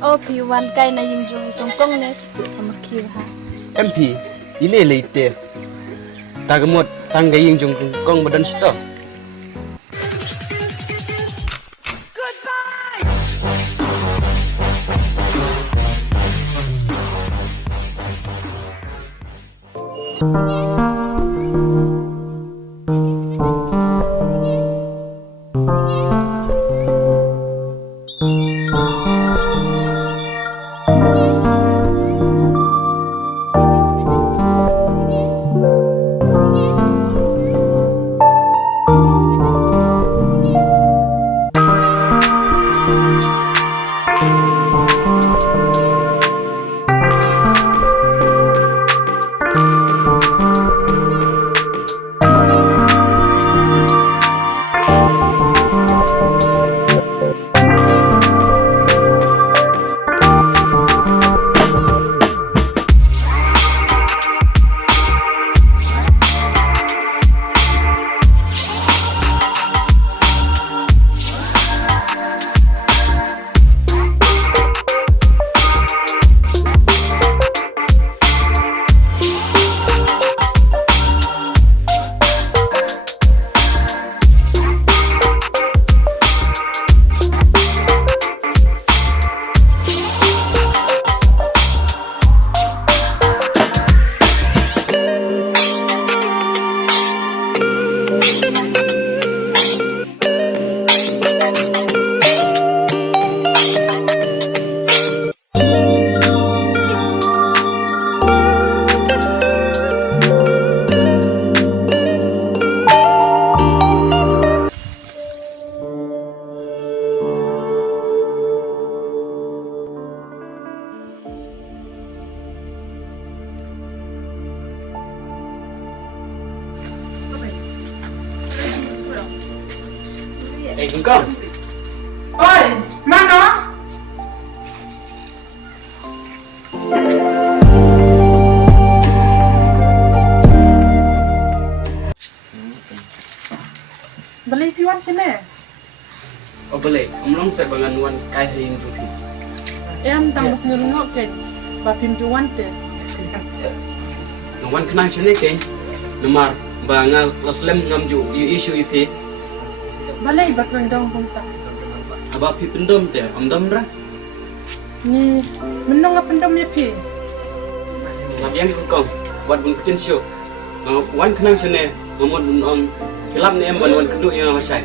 Pi wan kai na yung jong tong kong ne sama kiw ha. MP ile leite tagamot tanggaying jong kong badan sto. Engkau. Oi, mana? Beli piwan sini. Oh boleh, omlong saya banganuan kai haing tupi. Em tang masih nunggu ke, bapim juan te. Ngawan kenang sini keng, nomor bangal loslem ngamju yu isu ipi. Beli bakwan dong punta. Aba pi pendom te, omdom ra. Ni menung apa pendom ya pi? Ngabiang kong, buat bun kutin show. Ngawan kenang sini, ngamud bun ong hilap ni em wan keduk yang amasai.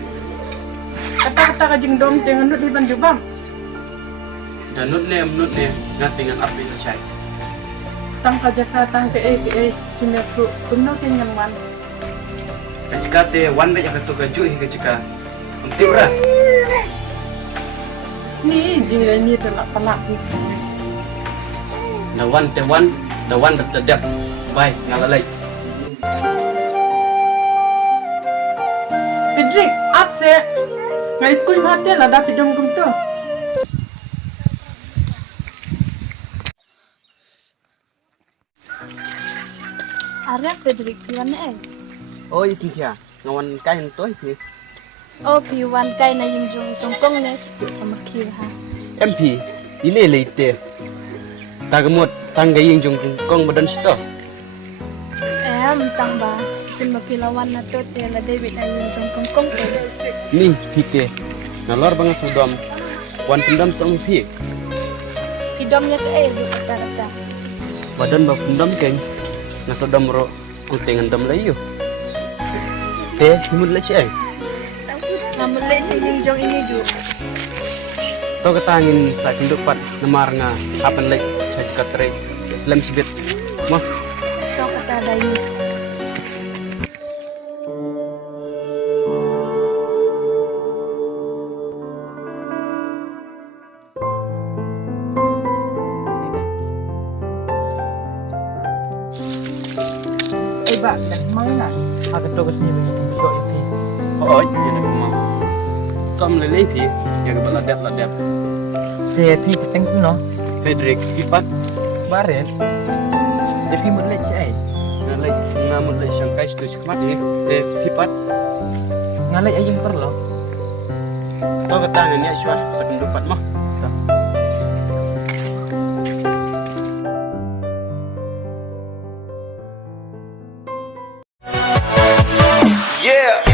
Kata-kata kajing dom te nganut di banjubam. Dan nut ne ngatingan api amasai. Tang kajaka tang ke kini aku kumno ke nyaman. Kacika te wan be jakato kaju hi kacika. Umtim ra. Ni jingre ni telak pelak ni. Dawan bertedap. Baik ngalalai. Fidrik, आप से मैं स्कूल भाते लड़ा पिडम Gumto. Arya Frederick piwan ne Oh Cynthia, ngawan kai hentoi pi. Pi wan kai na yung jong tong kong ne sama kiw ha. MP ile leite tagamot tanggaying jong kong badan sto. Tang ba sin mapilawan na to te la David na yung jong kong te. Ni pite nalor banget sudom wan pendam sang pi. Idom nya te rata-rata. Badan ba pendam keng ngasodom ro kutengan dam layu. Te himud la cai. Namun le siya yung jong ini ju. To katangin sa kindupat namar nga apan lek sa katre slam sibit. Mo So kata dayi. Iba dan mana? Aku tu kesini begini besok ya pi. oh ya nak mau. Tom lele pi ya ke ladap. Saya pi keteng tu no. Frederick pipat Baret. Jadi mulai cai. ngalai ngamud le sangkai stu chmati te pipat Ngalai ayam perlo. to katangan ya syah sa kindupat mo. Yeah.